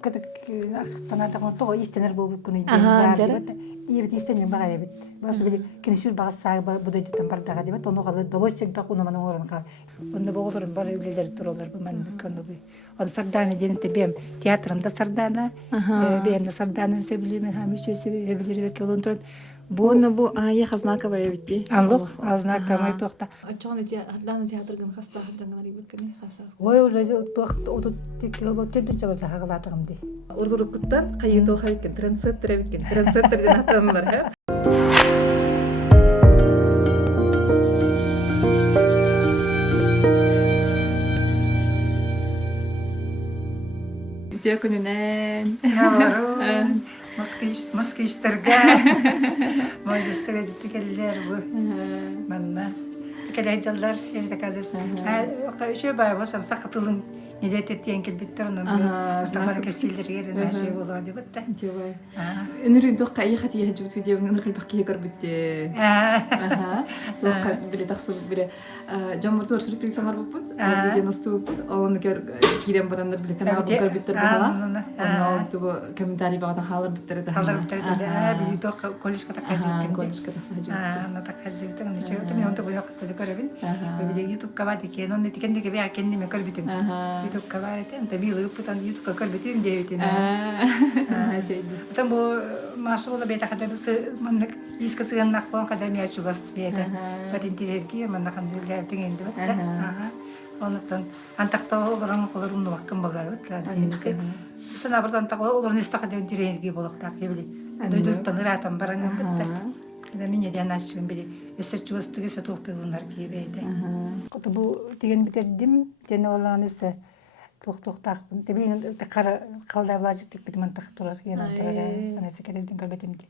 كتك تنادق مطوع يستنر بو بكون يدين يبت يستنر بقى يبت باش بدي كنشوف بقى الساعة بدأت تنبرد غادي بت ونو غادي دوشك بقونا من ورا نقال ونو بوصل برا بليزر ترولر بمن كانوا بي ونسردانة جين تبيم تياتر عند سردانة بيم سردانة سبلي من هامش سبلي بلي بكلون ترد بو هي خزناك بقى بتي الله خزناك ما يتوقع أشون تي هدانا تياتر كن خستا هدنا غريب كني خساس ويوجد توقت أوتو تكلم تدو جبل هغلات عمدي أردو كتان قيتو خايكن ترانسيتر بكن ترانسيتر دي نهتم مرها تيكون ينان مسكيش ترجع ما يسترجع تكلر من كده جلر يتكازس شو بقى بس مسقطلن نديت تيان كل بترنا استقبل كسيل رير ناشي والله دي بتة جواي نريد توقع أي خطية هجوت فيديو نركل بقية قربت توقع بلي تخصص بلي جمر تور سوري بلي سمر ببوت فيديو نستو ببوت أو نكر كيرم برندر بلي كنا عبد قربت تربها أنا تو كم تاني بعد حاضر بترده حاضر بترده بيجي توقع كلش كتخرج كلش كتخرج أنا تخرج تاني شو تمني أنت بقول قصة ذكرين وبيجي يوتيوب كبادي كأنه نتكلم كبيع كأني ما قربتم يوتيوب كبارته أنت بيلو يبطن يوتيوب كقربتم جايتم تمو ما شاء الله بيت أحد بس منك يسكسين نخبون قدام يعيشوا بس بيته بعدين تيجي من الحمد لله بتجين ده ونتن أنت تختار غرام قدرون نوكم بقى بتلاقي بس أنا برضه أنت قدرون نستخدم تيجي بقولك تاكيبلي دويدو تنرات أمبرنا بتة إذا مين يدي أنا شو بدي السجوا استجي ستوقف ونركي بيته كتبوا تيجي بتقدم تيجي والله نسه توق تاخد تبين تقرأ خلدا بلازم تكبد من تختار هنا ترى أنا سكت الدين قلبي مدي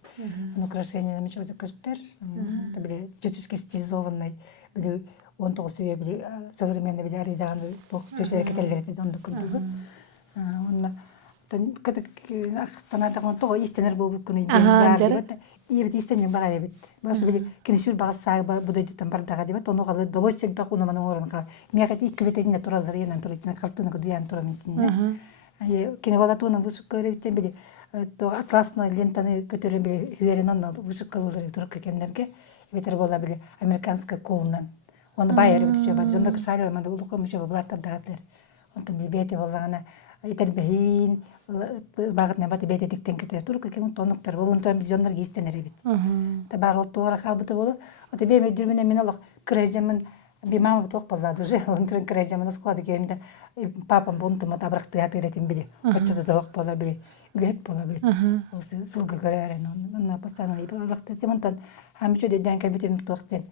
أنا كرشيني أنا مش عاوز كستر تبدي جوتش كستي زوفناي بدي وانت قصية بدي صغير من بدي أريد أنا توق جوش كتير اللي تدون دكتور وانا كتك تنادق من توق يستنر بو بكون يدين يبت يستنر بقى يبت باش بدي كنشوف بقى الساعة بدأت تنبرد غادي بت ونو غادي دوشك بقونا من ورا نقال ميغتي كبتينا ترى ذرينا ترى تنقلتنا قديان ترى من تنا هي كنا بلاتونا وشكر بتنبدي تو أطلسنا اللي أنت كتير بلي هيرنا وشكر ذري ترك كنرجع بتر بولا بلي أمريكانسك كولنا وانا باير بتشوف بعد جنك سالي ما دقول لكم مش ببلات الدهاتر وانت ببيتي والله أنا يتنبهين باغتنا باتي بيتي تكتن كتير ترك كم تونك ترى وانت بجنر جيستنري بت تبارو الطورة خالبة بولو وتبي مجرم من الله كرهجة من بماما بتوقف الله دوجه وانترن كرهجة من اسقاط كيم ده بابا بنت ما تبرخ تياتي رتين بدي وتشد توقف الله بدي لهت بولا بيت وسلق كرارين أنا بس أنا يبغى رخت تمنتن هم شو ديان كبيت متوقتين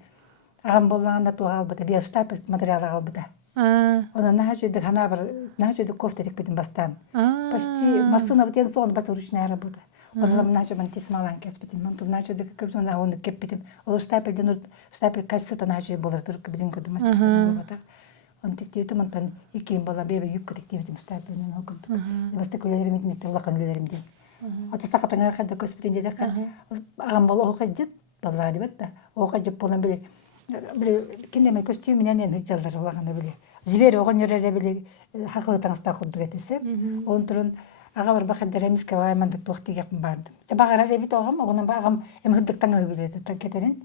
أهم بالله أنا توها بتبي أشتغل ماتريال غالبته أنا نهاجو ده هنابر نهاجو ده كفتة تكبت بستان بس تي مصنا بتين صون بس وروش نعربوته وانا لما نهاجو من تسمع لان كسبتي من تو نهاجو ده كبتنا هون كبتي ولا اشتغل ده نور اشتغل كاسة نهاجو بولر ترك بدين كده ما تشتغل بوته وانت تيجي تمنتن يكين بالله بيبي يبكي تكتيفي مشتغل من هو كنت بس تقول لي رميت نتطلق اللي رميت وتسقط أنا خد كسبتين جدا أغم بالله هو خجت بالله دي بده هو خجت بالله بلي كنا ما كستيو من أنا نجلد الله أنا بلي زبير وغني رجع بلي حقل تنستأخذ دقيقة السب وانترن أغمر بخد درمس كواي من دك توختي يقم بعد سبعة رجع بيتو أغم أغنى بأغم يم هدك تنجه بلي تتكترين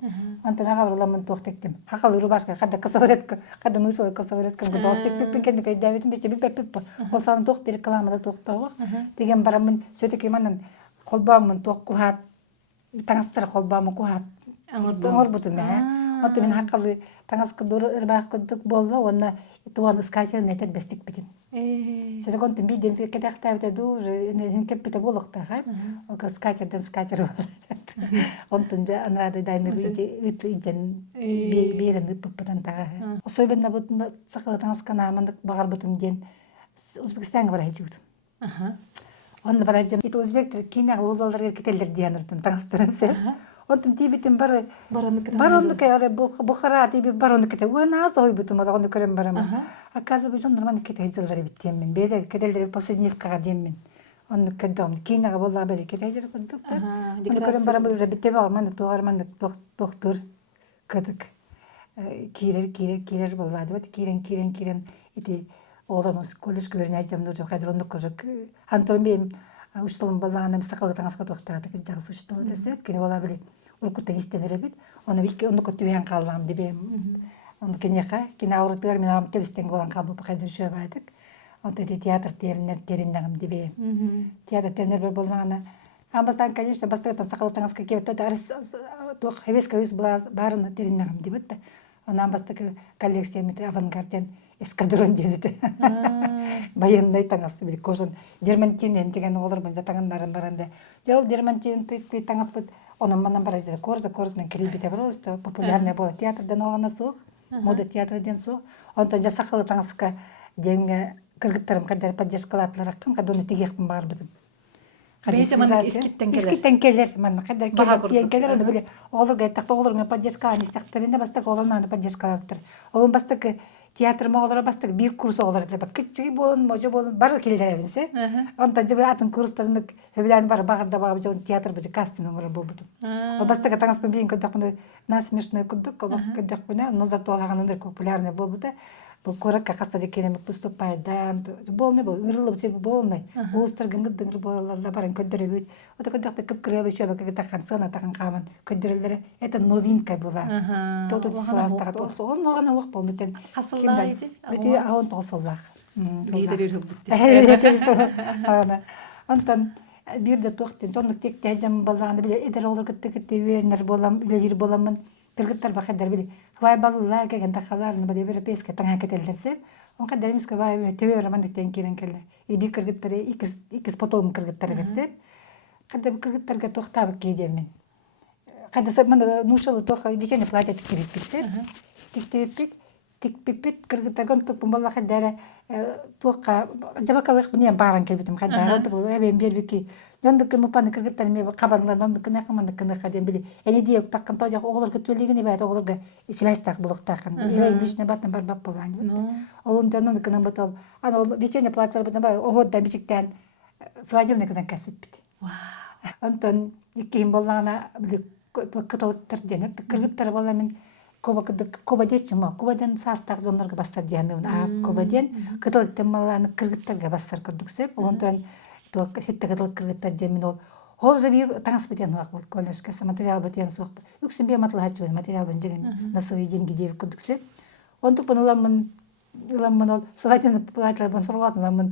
وانت أغمر الله من توختك تم حقل يروباش خد كسورتك خد نوشة كسورتك كم قدوستك بيبين كنا كي دايت بيجي بيب وصار توختي الكلام هذا توختها تيجي برا من سوتك كمان خلبا من توقعات تنستر خلبا من كوهات مربوط معه وانت من حق اللي تنس كدور إرباح كدك بالله وانا توان سكايتر نتد بستك بتم شو كنت بيدين كده اختار تدور إن كبت تقول اختار وكسكايتر دن سكايتر وانت أنا راضي داين ريجن بيرن ببتن تاعه وصوب إنه بتن سقط تنس كنا عملك بغربة مدين أوزبكستان قبل هيجود وانا برجع يتوزبك كينا وصل رير كتير للديانة تنس تنسى وانت تيجي تنبر برونك يا بخرا تيجي برونك كده وانا صاوي بتم تقول كريم برما أكاسب بيجون درمان كده هيجل غريب تيم من بيدا كده اللي بسيطني في قاعدين من وان كدام كينا والله بدي كده هيجل كدكتور أنا كريم برما اللي بتبع من الدكتور من الدكتور كدك كيرر والله دلوقتي كيرن إتي Олармыз колледж көріне айтсам нұржым қайдар онды көрік. Антон бейім ұштылым болағаным сақалғы таңасқа тоқтады. Жағыз ұштылы десеп, кені ола біле ұрқыттың істенері бет. Оны көтті өйен қалғам дебейім. Оны кенеқа, кені ауырытпығар мен ауым төбістен болан қалбы қайдар шөп айдық. Оны театр теріндағым дебейім. Театр терінер бір болмағана. Амбастан, конечно, бастығыттан сақалы таңасқа кебет. Тоқ хевесқа өз барыны теріндағым дебет. Оны амбастығы коллекцияметі авангарден эскадрон деді. Баяндай таңасы бір кожын дермантинен деген олар бұнжа таңындарын баранды. Жол дермантинен тұйықпей таңас бұд. Оның манан бара жеді. Корды кребете просто популярный болды. Театрден олғана соқ, мода театрден соқ. Онтан жа сақалы таңасқа денге кіргіттарым қадар поддержкалатылар аққан, қадоны тегеқпін бар бұдым. Бейте манық ескиттен келер. Ескиттен келер. Манық қадар келер келер. Оны біле оларға айтақты олармен поддержкалан істіқтірінде бастық олармен поддержкалаттыр. Олың бастық театр мағалара бастық бір курс олар деп. Кітчігі болын, можа болын, барлық келдер әбінсе. Онтан жабы атын курстарының өбіләні бар бағырда бағып жауын театр бұжы кастин оңыры бұл бұдым. Ол бастық таңаспен бейін көдіқпіне на смешной күдік, олық көдіқпіне, но зато олағанындар популярный бұл бұды. Бұл көрікке қастады керемек бұступайдан, болны бұл, ұрылып жебі болны. Оғыстар ғыңғыдың болаларда барын көддірі бүйт. Ота көдіқті күп кіребі шөбі кәгі таққан, сығына таққан қамын көддірілері. Это новинка бұла. Тоғды сұластаға тоқсы. Оның оғана оқ бол. Қасылда еді? Өте ағын тоғысылдақ. Бейдер үйрік бітті. Онтан бірді тоқтен, сондық тек тәжім болағанды біле, едер олар күтті өйерінер боламын. Кыргыттар бақадар біле. Вай балылар кеген тақаларын бұл европейска таңа кетелдерсе, он қадар емеске вай төе романдықтен керен келді. Бір кыргыттары, икіз потолым кыргыттары кірсеп, қадар бұл кыргыттарға тоқтабы кейдемен. Қадар мұнда нұшылы тоқа вечерне платья тіккеріп кетсеп, тікпеппет кыргыттарға ұнтық бұл болға қадары тоқа жабақалық бұнен баран келбетім қадар, ұнтық бұл әбен бербекі. Жондық мұпаны кыргыттар ме қабанлар, жондық нақыманды қаден біле. Әне дейі таққан тау жақ оғылар көтөлігіне бәйді оғыларға связь бұлық таққан. Ендешіне батын бар бап болған. Олың жондық кынан бұтал. Аны ол вечерне платьялар бұтан бар, оғыддан бішіктен свадебный кынан кәсіп біті. Онтан еккейін болғана кыталықтар деніп, кыргыттар болғамен кобадетчі ма, кобаден састақ жондарға бастар дейін. Кобаден кыталықтан маланы кыргыттарға бастар күрдіксеп, олын сетті қытылық кіргіттар демен ол же бір таңыз бітен уақ колледжкасы материал бітен соқ. Үксін бе матылы хачы бен материал бен жеген насывы деньги деві күдіксе. Онтық бұн ұламын ол свадебный платьялар бұн сұрғатын ұламын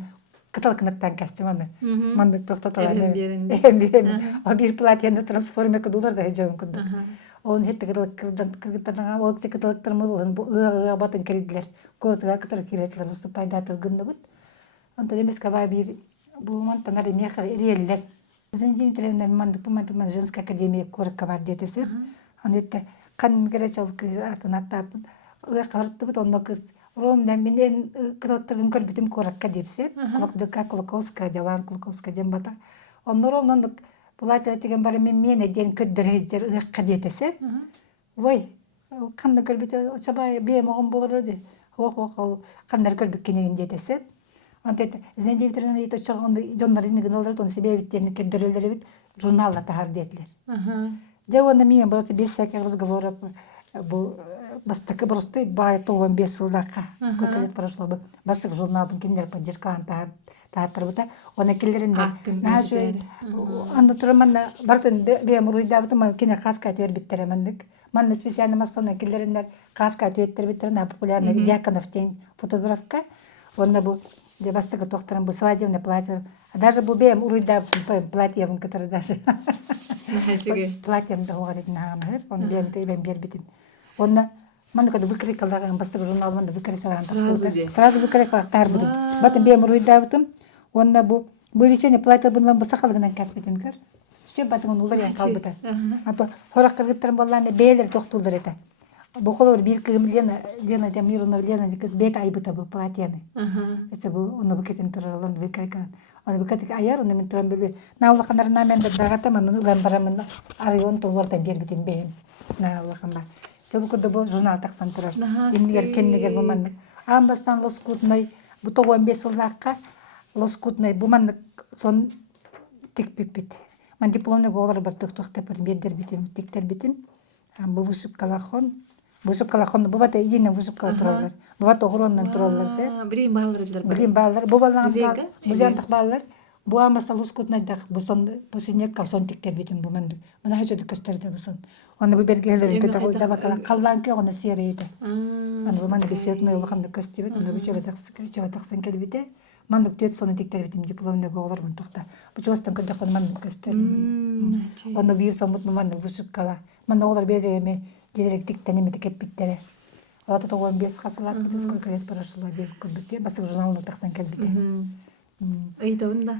қытылық кінаттан кәстеманы. Мандық тоқтаталаны. О бір платьяны трансформе күдулар да жауын күдік. Оның хетті кіргіттардан ол кісі кытылықтар мұлығын ұға батын кереділер. Көрдіға кытылық кереділер ұсты пайдаты гүнді бұд. Онтан емеске бай бір бұл мантанары меқы реелілер. Біздің Димитриевна мандық женская академия көрікке бар детесі. Оны етті қан керечі ол атын аттапын. Ұяққа ұрытты бұд, оны қыз Ромдан менен қытылықтырғын көрбітім көрікке дерсе. Құлықдыққа Кулаковская, Делан Кулаковская ден бата. Оны Ромдан бұлайтыға деген бары мен ден көддіргіздер ұяққа детесі. Ой, қанды көрбіті, шабай бейім оғын болыр өде. Ол қандар көрбік кенеген детесі. Антет зендевтерин ит очогонду жоннорин гыналдар тону себебиттерин кеддөрөлөр бит журналда тахар детлер. Жавонда мен просто без всяких разговоров бу бастыкы просто бай 15 жылдака. Сколько лет прошло бы. Бастык журналдын киндер поддержкалан тааттыр бута. Оны келдеринде. Анда тураман бартын бем руйда бутма кине хаска тербиттер мандык. Манна специально мастана келдериндер хаска тербиттер биттер популярный Дьяконов тень фотографка. Онда бу бастығы тоқтырын бұл свадебный платье. Даже бұл бейім ұруйда платьевым, который даже платьемді оға дейтін ағамы. Оны бейім бербетім. Оны маңды көді выкрикалаған бастығы журнал маңды выкрикалаған. Сразу выкрикалақ тар бұдым. Батын бейім ұруйда бұдым. Оны бұл вечерне платье бұдылан бұл сақалығынан кәспетім көр. Сүче батын оны ұлар ең қалбыта. Ато хорақ кіргіттірін болғанды бейлер тоқтылдыр еті. Бұқылыр бір кігім Лена Демировна Лена декіз бет айбыта бұл платьяны. Өсі бұл оны бүкетін тұрарларын векайкан. Оны бүкетік аяр, оны мен тұрам бөлбе. Наулықандарына мен бір бағатам, оны ұлан барамын арайон толуардан бербетім бейім. Наулықан бар. Бұл күді бұл журнал тақсан тұрар. Ендігер кеннігер бұл мандық. Амбастан лоскутной, бұл 15 жылдаққа лоскутной бұл мандық сон текпеппет. Мен дипломны олар бір тұқтық тепетін бердер бетім, тектер бетім. Бұл бұшып қалахон. вышивкалар хон бубата идине вышивкалар туралар. Бубата огуроннан туралар се. Билим баалар. Билим балдар. Бу баллар Музейга? музейдик балдар. Бу амаса лускутнайдак бусон посинет калсон тиктер битин бу мен. Мына хажыды көстөрдө бусон. Аны бу бергелерин көтө жабакала каллан ке оны серейди. Аны бу мен бесетный улганда көстөбөт, аны бу жабатаксын келбите. Мандык төт соны тиктер битим дипломны гоолормун токта. Бу жостан көтө кон мен көстөр. Аны бир сомут мен вышивкала. Мен олар береме директ тиктен эме кеп биттере. Ата тогон бес касалас бит сколько лет прошло деп көрдүк. Басып журналда таксан келбите. Ыйтабында.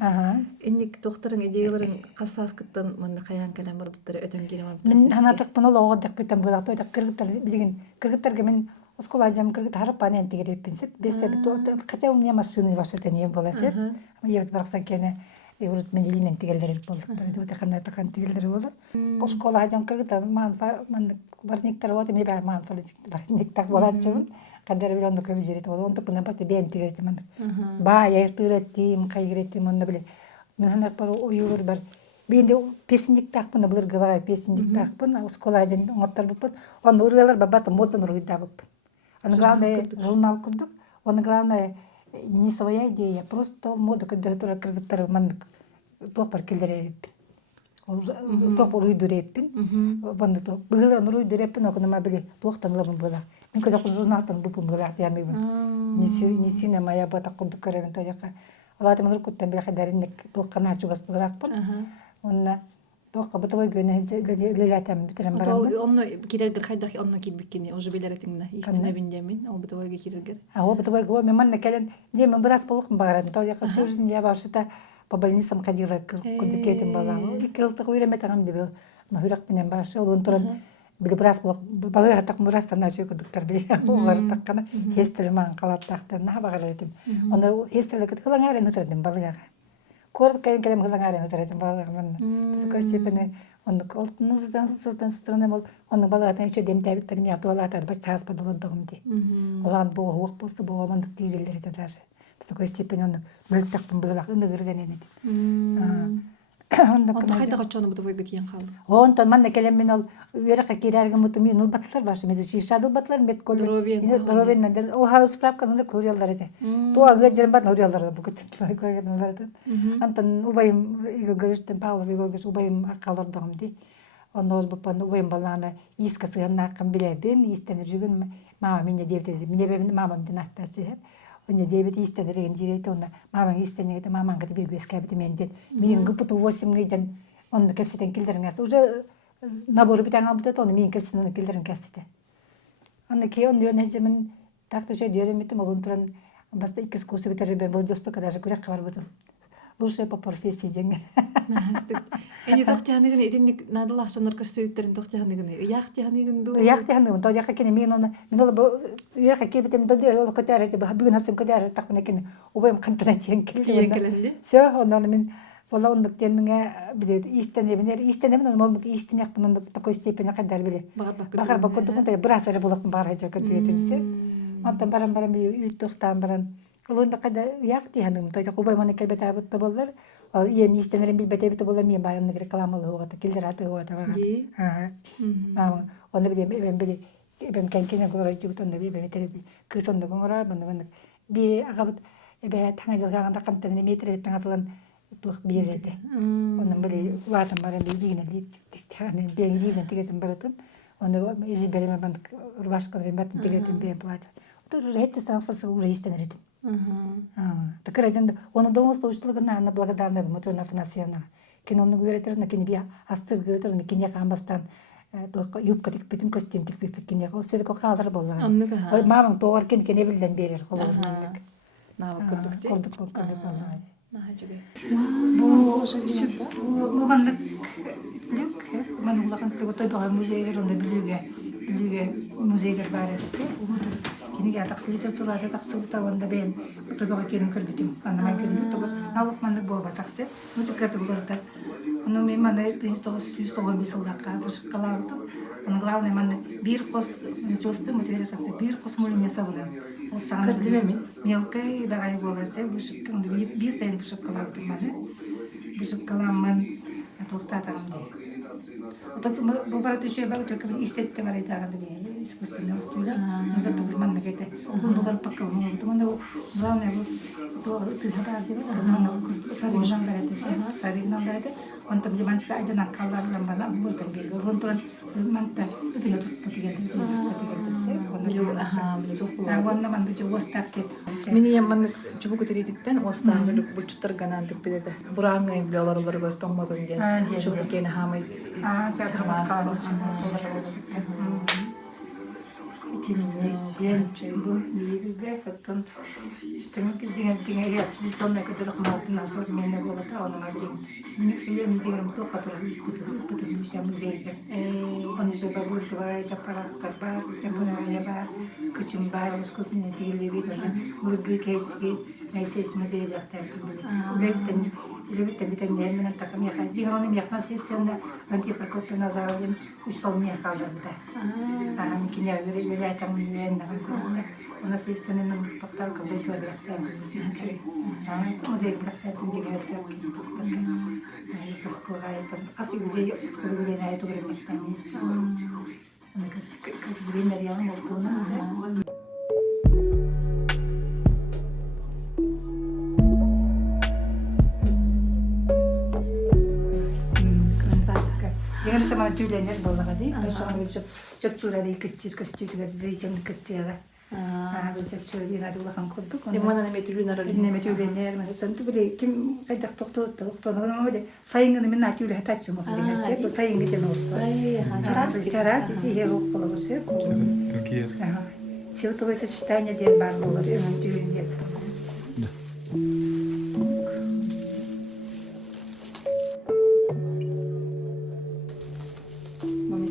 Энник докторың идеяларын кассаскыттан мында каян калам бар буттары өтөн кире бар. Мен ханатык мына лого деп битем булак тойда кыргыттар билген кыргыттарга мен оскола жам кыргыт харап панен тигереп пинсеп бесе бит хотя у меня машины ваши тени было сеп. Я бараксан кене Еврот Медилинен тигелдер болдуктар. Деп ханатык тигелдер болду. Оскола жам кыргыт ман барниктер вот мне ман барниктер болачу. Кадер билондо көбү жерет болду. Онтук мына барты бен тигерет мен. Ба я тыреттим, кайгыреттим онда биле. Мен ханак бар оюлар бар. Бенде песендик такпын, буларга бара песендик такпын. Оскола жан оттар буппут. Оны ургалар бабата мотон уруйда буппут. Аны главное журнал курдук. Оны главное не своя идея, просто мода көдөтөр кыргыттар мен топар келереп. Топор уйдуреппин. Банда топ. Быгылар уйдуреппин, окуна биле токтанлабын була. Мен көзөк журналдан бупун булак яндыбын. Нисине моя бата курдук көрөбүн тояка. Алаты мен куттан бе хадаринник токкана чугас булакпын. Онна токка бутовой гөне лелятам битерем барам. Онно кирергер хайдах онно кибиккени уже билеретиңне истине биндемин. Ол бутовойга кирергер. Ол бутовой го мен манна келен демен бираз болукмун барам. Тояка всю жизнь я башыта по больницам ходила кудикетим бала. Икелтик үйрөметем деп. Махурак менен башы ол онтуран били бираз балага так мурастан начы кудуктар били. Олар таккана хестерман калаттактан набагар этим. Онда хестерлек кылаңарын өтөрдүм балага. Корт келем кылаңарын өтөрдүм балага мен. Тескосепене онда колтунуздан стороны бол. Онда балага иче демтебиттер ми атуулатар баш час падылдыгым ди. Олар бу хук болсу бу мандык тизелдер этер. Тескосепене онда мөлтөкпүн быгылак ынды кырган эне. Онда кайда качаны бутовойга тиен калды. Онтон манна келем мен ол үйрөккө кирерге мутум мен батлар башы мен шишадыл батлар бет кол. Дровен дел о хал справканы көрүялдар эте. Туа гыжыр бат көрүялдар бу күт көргөнлөр. Антон убайым игөгөштен Павлов игөгөш убайым акалдырдым ди. Онда бу пан убайым баланы искасы накын билебин, истен жүргөн мама менде депти. Мен мамам динаттасы. Онда дебет истенерген директор онда мамаң истенеге мамаңга бир көскөбүт менден. Мен гпт 8 гыдан онда кепсетен келдерин аст. Уже набор битен албыт онда мен кепсетен келдерин кастыты. Онда ки онда нежемен такты жö дөрөмүтүм олунтуран баста икки курсы битербен бул жостокка даже көрөк кабар бутум. Лучше по профессии деньги. Эни тохтяныгын эдинник надылах шонор көрсөттерин тохтяныгын. Яхтяныгын ду. Яхтяныгын то яка кене мен оны мен ол яка кебитем дөдө ол көтөрөт бүгүн асын көтөрөт такмын экен. Убайым кантына тиен келди. Всё, онда мен болондук тендиңе билет истенебин оны молдук истенекпин оны такой степени кадар билет. Багар бакотум да бираз эре болокмун бара жер көтөрөтүмсү. Антан барам үй токтан барам. Олонда када яктяныгын то убайым аны келбет абытта болдур. Ал ем истенерин билбетебит болом мен байымны рекламалы угата келдер аты угата бага. Оны билем кенкене көрөй жибутонда бетереби. Кысонда гоңора баны би агабыт таңа жылгаганда кантан метр таңасылан тук береди. Онун били ватан бара бигине дип тигтаны бегине тигетин баратын. Оны изи береме банд урбашкаларын батын тигетин бе плат. Тоже это сансасы уже истенерит. Такая gente, он дома слушал, она благодарна ему, то на финансирование. Кино он говорит, что кино бия, астер говорит, что кино хамбастан, то юбка тик питим костюм тик питим кино, он все это как было. Мама то оркин кино билден берер, колор мандык. На вакурдукте. Колдук было. На хачуге. Бу мандык люк, мандык лакан той бага музейгер онда билүүгө музейгер бар эсе. Киниге таксылы турады таксылы таванда бен тобога кенин көрбүтүм. Аны мен тобо алык мандык болба таксы. Музыкаты болорда. Аны мен мана 1915 жылдакка бушуп калабытым. Аны главный мана бир кос жосту мотивация бир кос молине сабылам. Ол саны билбейм. Мелкий багай болса бушуп калды бир сайын бушуп калабытым мана. Бушуп калам мен токтатам ди. Bu barada şey bak Türkiye istettim araydı ağabey искусственного стуля. Зато man nagete. Bunu da pakka bunu. Bunu da ne bu? Tu haber gibi. Sarı jandarete, sarı jandarete. Ondan bir man ta ajan akallar lambana bu da gibi. Ondan man ta itu ya terus patiga Ondan man da çok starket. Mini yaman çubuk ötedikten o standartlık bu çıtır ganandık bir de. Burangı bile oraları böyle tommadın diye. Çubuk gene hamı. Saya terima Tinnek bu yirge fattan demek ki dinge hayat bir sonuna kadar mahkum nasıl menne bolata onu aldım. Minik suya mindirim to kadar putur düşen müzeyker. Onu söyle bu kadar çapara kadar çapara ya küçüm bar uskutne dili bir tane. Bu büyük geçki neyse müzeyler tabii. Лебите бите немен такам яха. Дигрони яхна сесенде анти прокопе назаралим усталмия халда. Киня вере айтам мен наган. Она сестене мен токтар кабыл төлөктөр бизинчи. Музей бирактын дигет кеп токтар. Фастуга айтам. Асу биле скулу биле айту гремектан. Аны как биле ян болтуна. Jangan sama tüylenler bollaga değil. Sonra çok çurali kıççız kıççıydı zeytin kıççıya. Çok çurali yine dolaşan kurduk. Mana ne tüylenler öyle. Ne tüylenler mesela sen böyle kim kaydak doktor ama böyle sayın ne men tüyle hataçım o diyese. Bu sayın giden olsun. Çaras isi hero kolorse. Какие? Силтовое сочетание ден бар болар, өңөн түйүн деп.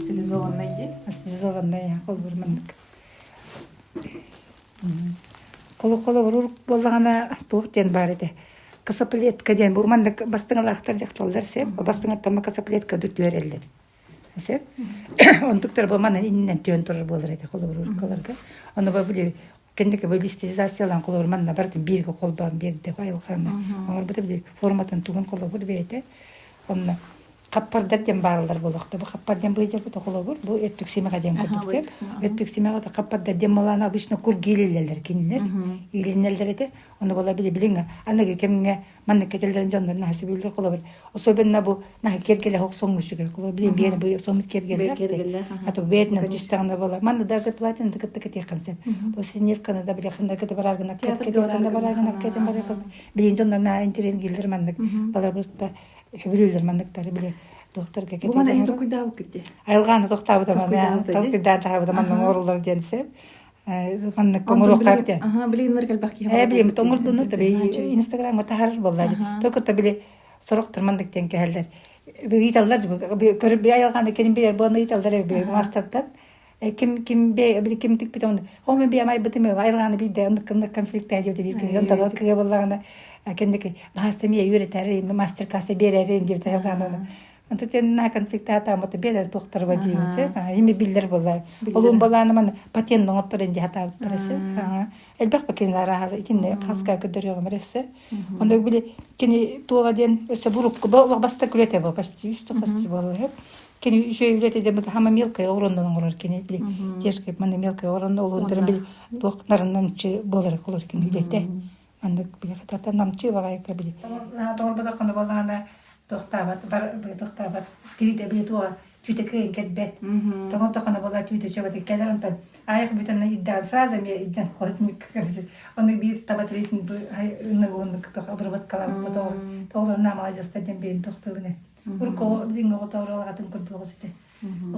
Стилизованный де. Стилизованный кол бурмандык. Колу бурур боллагана туктен бар эди. Касаплетка ден бурмандык бастыңалактар жакталдар сеп, бастыңаттама касаплетка дүтүрелер. Сеп. Онтуктар болмана иннен төн турар болар эди колу бурур каларга. Аны бабылер кендеке бул стилизациялан колу бурманна бардын бирге колбан берди байылганы. Алар буту форматын тугун колу бур берди. Онна Каппарден барлар болокта. Бу каппарден быйжар бу толобур. Бу өттүк симага ден көтүк. Өттүк симага да каппарден малана обычно кургилелер кинилер. Илинелер эде. Аны бола билиңе. Анага кемге манны кетелден жондар насы билдер колобур. Особенно бу на кергеле хоксоңгучуга колобур. Билин бери бу сомут кергеле. Ата бетна түстагында бола. Манны даже платин тикет якынсен. Бу синевканы да билехинде кете бараргына кеткенде бараргына кетен бар кыз. Билин жондар на интерес гилдер манны. Балар буста Билилер мандыктары биле докторга кетти. Бу мана эти куйдабы кетти. Айылганы токтабы да мана. Токтудан тарабы да мана орулдар денсе. Мана комурок капте. Билинер келбакки. Билим тоңурдуну да Инстаграмга тахар болду. Токото биле сороктор мандыктен келдер. Биталлар көрүп айылганы келин бер бону италдар бе мастаттан. Ким тик битон. Хоме би амай битеме айылганы биде конфликт ажып деп бирге онтага кыга боллагана кендеки мастемия үйрөтери мастер-класс берерин деп тайганы. Антен на конфликтата мото берер доктор ба деймиз. Эми билдер болар. Олун баланы мен патент ноңотторун жата берсе. Элбек бакенлара итинде каска көдөрөгө берсе. Онда биле кени туга ден өсө бурук боло баста күрөтө бо почти 100 касчы болор. Кени üşe üretede bu hama mелкая орондан олар кени биле. Жешке мана мелкая орондан олондор бил докторунан болор колор кени билете. Anda bilir kata namçı var ayakta bilir. Doğru bu da konu balana doktabat kiride bilir tuğa tüyte kıyın ketbet. Doğru da konu balana tüyte çabat keler ondan ayak bütün iddia sırası mı iddia koyduk kırdı. Onu bir tabat ritin bu onu kıta abrabat kalan bu doğru namazı dedim ben doktoruna. Urko dingo doğru olarak kurdu işte.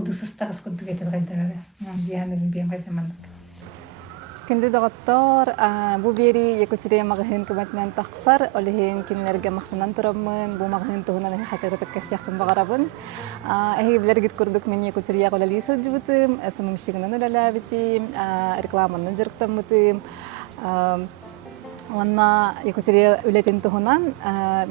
O da sıstas kurdu getir kaydıra. Yani ben kaydıramam. Күнді доғыттор, бұ бері Екатерия мағығын көмәтінен тақсар, олығын кенілерге мақтынан тұрамын, бұ мағығын тұғынан хақиғытып кәсияқпын бағарабын. Әйгі білергіт көрдік мен Екатерия қолали сөз жүбітім, әсімім шегінен өләлі бітім, рекламаны жырықтам бітім. Онна Екатерия өлетін тұғынан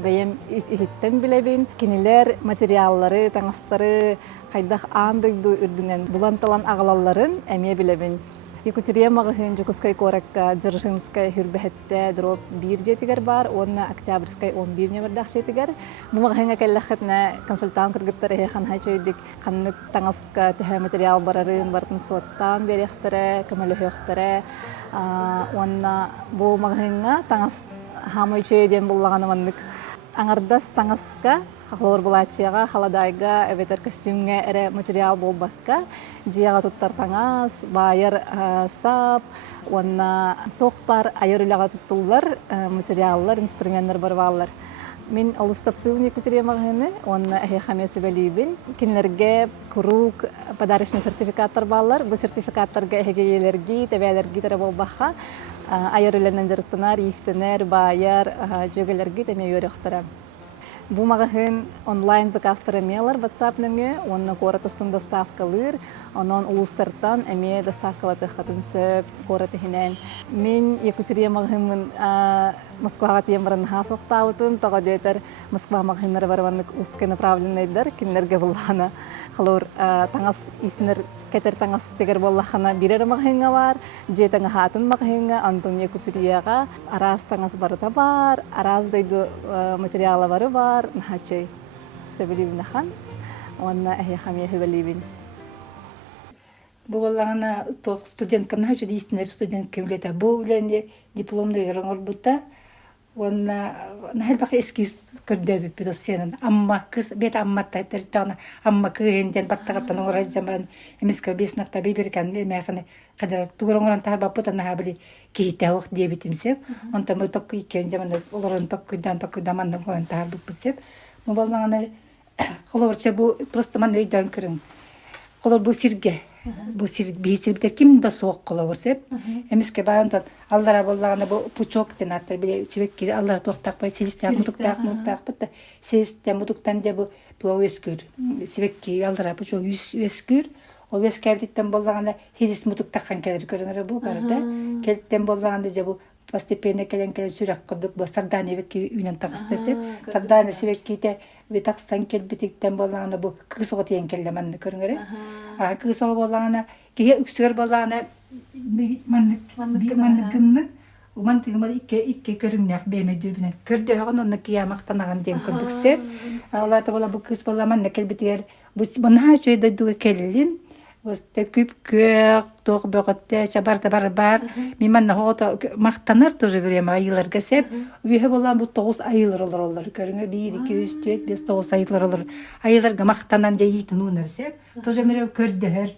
бәйем ис-ихіттен білебін. Кенілер материаллары, таңыстары, қайдақ андыйды үрдінен бұланталан ағалаларын әме білебін. Екатерия мағыхын Жукускай коракка Дзержинскай хүрбәхетте дроп 1 жетигер бар, онна Октябрьскай 11 нөмірдақ жетигер. Бұ мағыхынға кәлләхетіне консультант кыргыттар эхен хайчойдик қаннык таңаска төхә материал барарын бартын суаттан беректері, көмөлөхөктері. Онна бұ мағыхынға таңас хамойчойден боллағаны мандык. Аңардас таңаска хлор булачыга, халадайга, эбетер костюмге эре материал болбакка, жияга туттар таңас, байыр сап, онна тоқпар айырылага туттулар материаллар, инструменттер бар баллар. Мен алыстаптыгын Екатерия мағыны, онна эхамесы белибин, кинлерге круг подарочный сертификаттар баллар, бу сертификаттарга эхегейлерги, тебелерги тере болбакка, айырыланан жарыктанар, истенер, байыр, жөгелерги теме йөрөктөрө. Бу мағыхын онлайн заказтары мелар WhatsApp нөңі, онна корат устын доставкалыр, онон улустартан әме доставкалаты қатын сөп, кораты хинен. Мен Екатерия мағыхынмын Москваға тиен баран хас вақтауытын, тоға дөйтер Москва мағыхынлары барваннык узкай направленныйдар, кинлерге боллағына қалуыр таңас истинер кәтер таңас тегер боллағына бірер мағыхынға бар, жетаңа хатын мағыхынға, антон Екатерияға араз таңас барыта бар, араз дөйді материалы бары бар, нахачай сөбілібін ақан, онна әхе хөбелебін. Бұл олағына студент кімна жүр дейістінер студент кемлеті. Бұл өлінде дипломды ғырыңыр бұтта, онна нәхіл бақы эскиз көрді өбіп бұды сенің. Амма кыз, бет амматта тәріттіғына амма күйенден баттағаттан оңырай жаман емескі бесінақта бейберкен мәқіні қадар тұғыр оңыран тағы бап бұтан наға білі кейті ауық дей бітімсеп. Онта мұй тоққы екен жаман оларын тоққыдан мандың оңыран тағы бұп бұтсеп. Мұ балмағына қолуырча бұл просто ман өйден кірің. Қолуыр бұл сирге. Бұл бейсірбітер кімді соқ қолы өрсеп. Әмеске байынтан аллара болағына бұл пучок ден аттар біле чебекке аллара тоқтақ бай селістен мұдықтақ бұтты. Селістен мұдықтан де бұл туа өскүр. Себекке аллара пучок өскүр. Ол өскәбдеттен болағына селіс мұдықтаққан кәдір көріңірі бұл барды. Келттен болағында же бұл постепенно келен сүрек қылдық бұл сарданы бекке үйнен тағыстасып. Сарданы себекке де тақсан келбетіктен болағына бұл кығысуға тейін келдеманды көріңірі. Кығысуға болағына, кейе үксігір болағына мандықынның, мандығымыр ике көріңнәк бәйме дүрбінен. Көрді оған оны кейе мақтанаған дейін көрдіксеп. Оларды бола бұл кығыс болағына келбетігер. Бұна жойды дүгі келілім. Өсті күп көк, тоқ бөғітті, чабарда бар. Меманна хоғыта мақтанар тоже время айыларға сеп. Үйе болған бұл 9 айылыр олар. Көріңі 1, 2, 3, 4, 5, 9 айылыр олар. Айыларға мақтанан жай ейтін өнір сеп. Тоже мере көрдігір.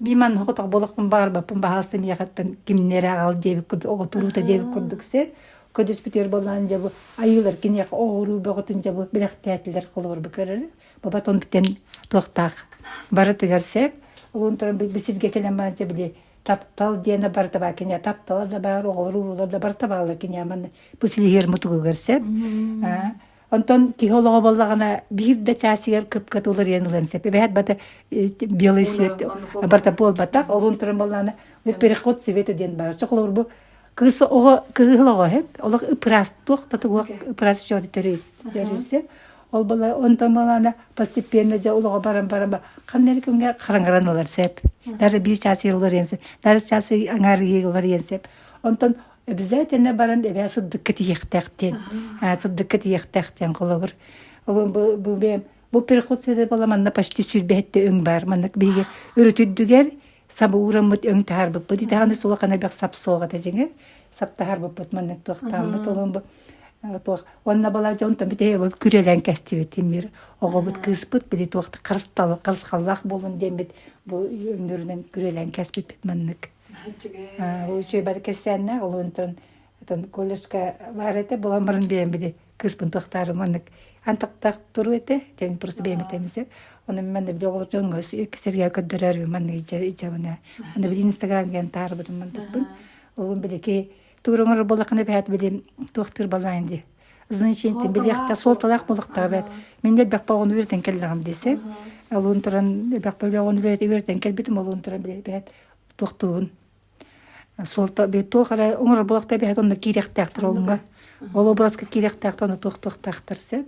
Меманна хоғыта болықпын бағар бапын бағасы мияқаттан кімнері ағал дебі оғы тұруыта дебі көрдік сеп. Көдіс бүтер болған жабы айылыр кенеқ оғыру бөғытын жабы біліқті әтілер қолы бар бүкірі. Баба тондықтен тоқтақ бары тігір сеп. Олын тұрын бісізге келен барынша біле таптал дені барда бар кене, тапталы да бар, оғырулар да бар табалы кене, аманы бұсілігер мұтығы көрсеп. Онтон кихолығы болағына бірді часығыр көпкет олар енілен сеп. Бәйт бата белый свет барда бол батақ, олын тұрын болағына переход светі ден бар. Соқылыр бұл кығысы кығылығы хеп, олық үпірас тоқ, татығы үпірас жоғды түрі. Ол бала онтан баланы постепенно жа улыға баран қаннары көмге қараңғаран олар сеп. Даже бір часы олар енсеп, даже часы аңары олар енсеп. Онтан обязательно баран әбе сыддыққыт ектәқтен қолы бір. Бұл переход светі бала манна почти сүрбәтті өң бар. Манна біге өрітүддігер сабы ұрамыд өң тағар бұп. Бұды тағаны сола қана бәк сап соға тәжеңер. Сап тағар бұп бұд манна тоқтан бұд. Олын бұд. Онна бала жонтан бітер бұл күрелен кәсті бетін бір. Оғы бұд кыз бұд, біді тоқты қырысқаллақ болын дем бет. Бұл өңдерінен күрелен кәс бет маннык. Ол үшөй бады кәсәнне, ол өнтірін колледжға бар әті, бұл амырын бейін біді кыз бұн тоқтары маннык. Антықтақ тұру әті, жән просто бейін бітемізіп. Оны мен де біле оғыр жоңғы кісерге көддір әрі манны ижабына. Оны біде Инстаграм ген тары бұдым мандық бұн. Ол біде кей Турыңыр болақыны бәт білем тоқтыр балайынды. Значение білеқта сол талақ болықтағы бәт. Мен де бәк бағын өрден келдіғым десе. Олын тұрын бәк бағын өрден келбетім, олын тұрын бәт тоқтығын. Сол бәт тоқыра оңыр болақта бәт оны керектәқтір олыңға. Ол образға керектәқтір оны тоқтақтыр сеп.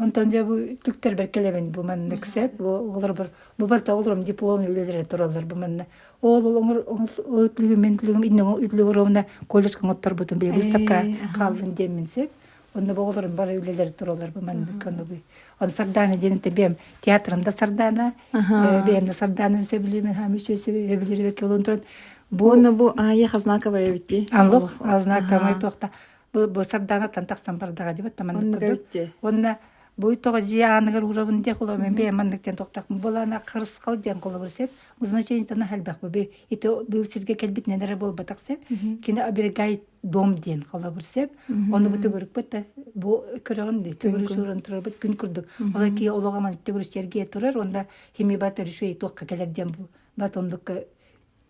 Онтон же бу түктөр беркелебен бу маннык сеп, олар бір, бу барта оларым диплом үлелері туралар бу манна. Ол өтлүгү ментлүгүм иннең өтлүгү ровна колледжга моттор бутун бе выставка калдым демен сеп. Онда бу оларым бар үлелері туралар бу маннык аны бу. Он Сардана денете бем театрында Сардана, бем Сардана сөбүлүмөн һәм үчөсү өбүлөрү келон турат. Бу я Хазнаковая битти. Анлык Хазнаковая тохта. Бу Сардана тантаксан бардага деп атаман көрдүк. Онна бу тога жианыгыр урабын де кулы мен бемандыктан токтак булана кырыскал ден кулы берсеп, значениятына халбак бу ито бу сизге келбит нелер болбатак сеп, кине абергай дом ден кулы берсеп, оны бу көрүп бетте бу көрөгөн де көрүш урын турар бет күн күрдүк. Ала ки ологаман көрүш жерге турар, онда хими батыр шуй токка келер дем бу батондук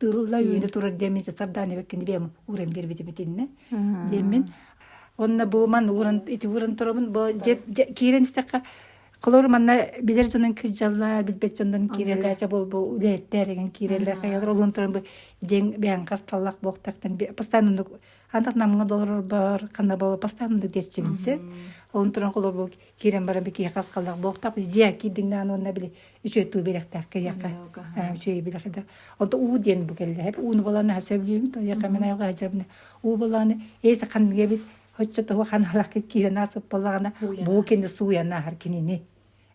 тылла үйүндө турар демите Сардана беккен бем урен бербете бетинне. Демен онна бу ман уран ити уран турамын бу кирен истека кылор манна билер жонун кыжаллар билбет жонун кирелер бол бу улеттерген кирелер каялар олон туран бу жең бен касталлак боктактан постоянно андак намга доллар бар канда баба постоянно деччимсе олон туран кылор бу кирен бара беки каскаллак боктап же кидиңнан онна биле үчөтү беректак яка үчөй биле онто у ден бу келде хеп уну баланы хасаблыйм то яка мен айга ажабны у баланы эсе кандыге бит Хочет его ханалак кирен асып балагана бу кенде суяна харкинини.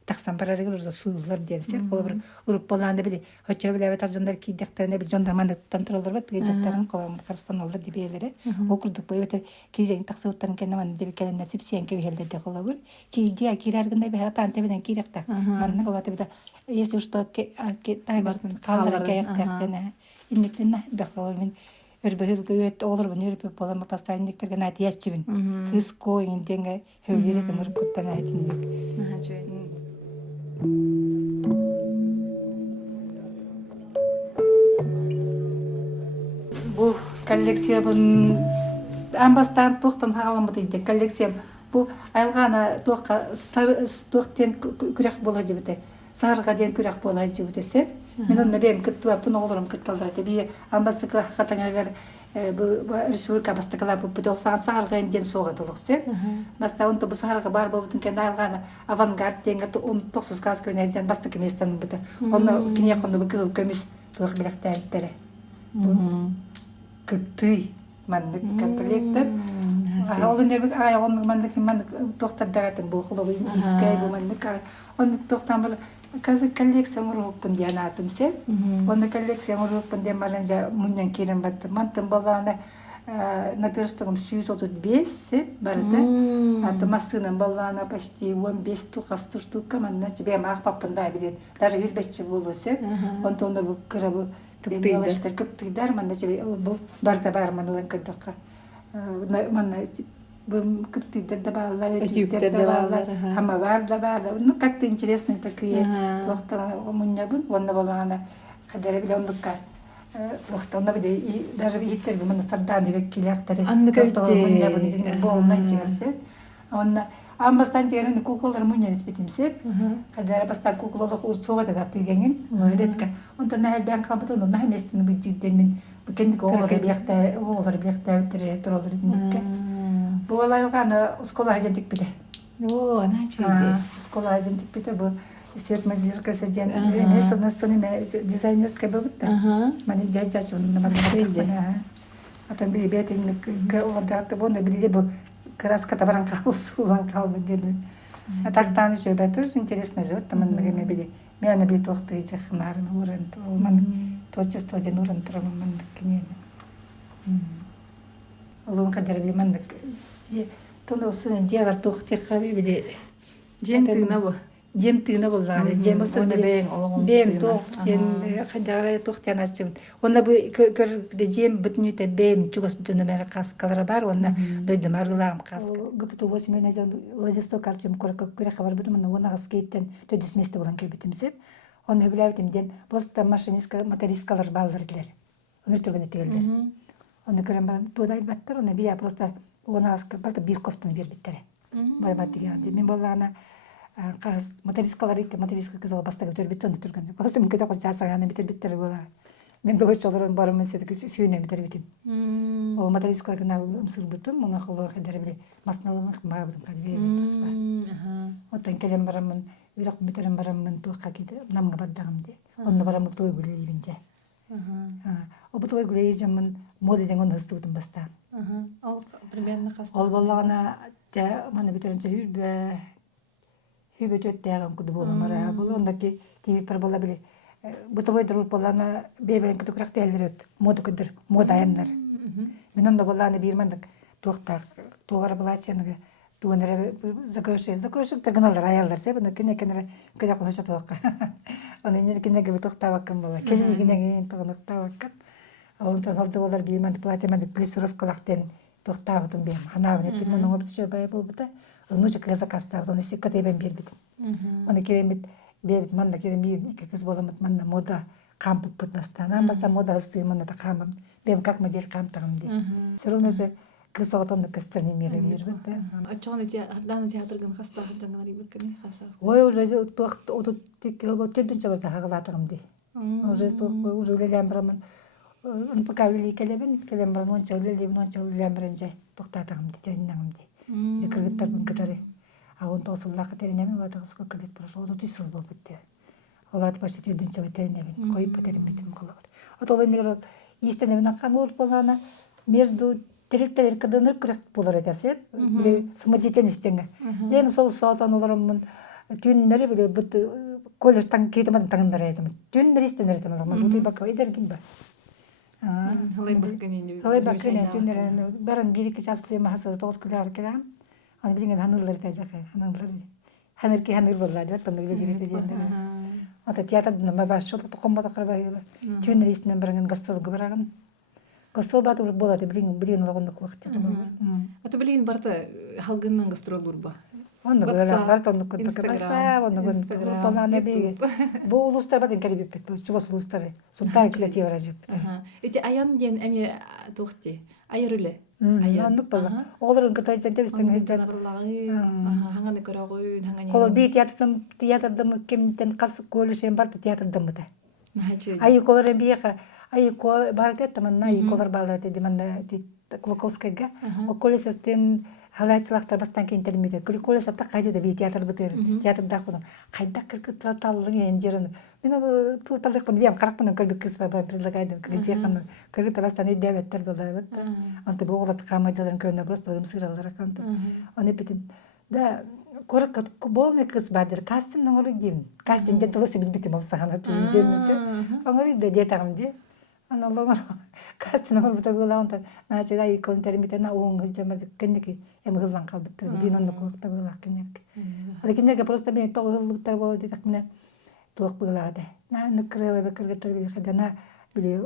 Таксан барарыгы уже суйлар денсе, колбыр уруп баланы биле. Хочет биле тажондар кидектерне бил жондарман тантыралар бат, гежаттарын колам Кыргызстан олар дибелери. Окурдук бөтөр кирен таксыттарын кенеман деп келен насип сен кебелде де колобур. Киже кирергенде бе хатан тебеден киректа. Манны колаты биде. Если что тайбар калдар каяктактene. Иннектен бакалмен Өрбөгө өт олорбун өрбөп болама постоянниктер гана атыячыбын. Кыз коин денге хөвөрөт мөркөттөн айтындык. Бу коллекция бун амбастан токтон хагаламы дейди. Коллекция бу айылгана токка токтен күрөк боло жибете. Сарга ден күрөк боло жибете. Мен онна бем кыттыла пуну олорум кытталдырат. Би амбастыка хатаңагар бу республика бастыкалар бу 90 сарга ден сога толуксе. Баста онто бу сарга бар болбутун кен айылгана авангард денге 19 сказка өнөйден бастык местен бу. Онно кине кону бу кыл көмүс толук билектер. Бу кытты маннык комплектер. Олын дебек онун маннык токтор дагатын бу кылыбы искай бу маннык. Онун токтан бир Казы коллекция урукпун диянатын се. Оны коллекция урукпун дем баламжа мундан кирен баттым. Мантын баланы наперстыгым 135 се барды. Аты масынын баланы почти 15 туқастыр тука манна бем акпапында бирен. Даже 15 болу се. Онтонда бу кырабы кыптыйлаштыр кыптыйдар манна бу барда бар манлан кыдыкка. Манна бум кыптыйдар да балар, хама бар да бар. Ну как-то интересные такие. Лохта муннябын, онна баланы кадары биле ондукка. Лохта онна биле и даже биттер бу мана Сардана веккилектери. Муннябын болна ичерсе. Онна амбастан жерин куклалар муннян испетимсе. Кадары бастан куклалык урсуга да тигенин. Лоретка. Онда нахал бен кабытын онна местин бүҗиддемин. Бу кенди олар биякта өтөрө туралар динке. Бу алайганы школа агенттик биде. О, начали. Школа агенттик биде бу свет мазиркасы ден. Мен с одной стороны дизайнерская бабытта. Мани жачачын намада. Атан биде бетин градаты бонда биде бу краска табаран калсулан калды ден. Атактан жөбө тоже интересно живет там мен биде. Мен биде тохты жахнар уран. Мен творчество ден уран траман кинени. Олон кадар би мандык тоно усын жега тохти хаби биле Жемтыгына бу. Жемтыгына болганы жемосын бем тохтен федераль тохтен ачым. Онда бу көрдө жем бүтүнүтө бем чугас жөнөмөр каскалар бар, онда дойду маргылам каска. Гыпты 8 менен Владивосток арчым көрө хабар бүтүм, онда аскейттен төдүс месте болан келбетимсе. Онда билебитим ден поста машинистка мотористкалар балдар дилер. Онда түргөнө тегелдер. Оны көрем бар, тодай баттар, оны бия просто оны аска барда бир кофтаны бербеттер. Бай дегенде мен баланы мотористкалар итте, мотористка кызыл бастагы төрбеттен түргөн. Просто мен кетип жасаганы битер бола. Мен догоч жолорун барымын сетик сүйүнө битербитим. Ол материалскалар гына ымсырбытым, мына холо хедер биле масналык маабытым кадбе битуспа. Отан келем барамын, үрөк битерем барамын туакка кете намга бардагымды. Онно барамын той гүлейбинже. О бу той гүлейжемин мода деген хыстыбытым баста. Ол примерно каста. Ол баллагана жа мана битеренче хүбөт өттөгөн куду боламара. Бул ондаки тиви пар бола биле. Бытовой друл болана бебелен кутукрак делерет. Мода кудыр, мода аяннар. Мен онда боланы бирмандык туактак, тугара балачыныгы тугунара закрошек тагыналар аялдар се бу кенекенер кыдак боша туакка. Аны неркенеге туктабаккан бола. Кенегенеге туктабаккан. Онтан алды болар бирмандык платемандык плюсировкалактен туктабытым бем. Анабы бирмен оңоптуча бай болбута. Онуча заказ табыт, оны секретебен бербитим. Оны керемет бебит манна керемет iki kız боламыт манна мода кампып пытмастан. Амбаса мода ыстыгы манна да камым. Бем как модель камтагым ди. Все равно же кыз отонды кыстырны мире бербит да. Ачоны дан театргын каста жангана рибеккен каса. Ой уже туакт отут текел төдөн чабарда хагалатагым ди. Уже уже лелем барамын. Он пока вели келебен барам он чалелем баранже токтатагым ди, териннагым ди. Кыргыттар бун кытары. А он тосыллакы теринемен олатыгыз көкөлет бараш. Отут исыл болуп битти. Олат башы төдөнчө теринемен коюп теринбетим кылып. Отол эндер истенемен аккан болуп болгана между теректер кыдыныр кырак болор этесе. Биле самодеятельностьтен. Дем сол саатан оларымын түннери биле бут колледжтан кетемин таңдар айтым. Түннер истенер айтым. Бут бака эдергим бар. Халай баккан түннер барын бир-эки жаслы махасы 9 күлөр келем. Аны билген ханылар тажакы. Ханыр боллады, аттан эле жүрөтө дегендер. Ата театрдан башчылык токомбата кырбайбы. Түннер истенен барган гастролга барган. Гастрол батыр болот, билген лагондук вакыт. Ата билген барта халгыннан гастрол урба. Онда барта ондук кырса, ондук баланы беги. Бу улустар батын керип бит, чугас улустары. Сунтай килетип баражып. Эти аян ден эми тохти. Айырылы. Ондук бала. Олорун кытайчан тебистен хеджат. Ханганы көрөгүн, ханганы. Колор би театрдын кемден кас колешен барта театрдын мыта. Нахачы. Ай колор бияка, ай ко барта таман най колор балдар деди манда Клоковскайга. О колесестен халайчылактар бастан кейін термейді. Колесапта қайдыда бей театр бітер. Театрда қудым. Қайда кіргіт тұраталырың ендерін. Мен ол тұраталықпын. Бейім қарақпын көрбек кіз бай предлагайды. Кіргіт бастан үйде әбеттер болды. Анты бұл оғыларды қамайдаларын көріне просто бөлім сығыралар қанты. Оны бетін. Да, көрік болны кіз бадыр. Кастинның олы деймін. Кастинден тұлысы білбетім ол сағана тұлы. Оңыр үйді детағым де. Ана ломар кастинг болбута гылаунта начала и контермитена оң жамаз кенеки эми гыллан калбыттыр бин онду кокта гылак кенек. Ада кенеге просто мен тогылыктар болот дедик мене ток булады. На ныкры бекергетер били хадана били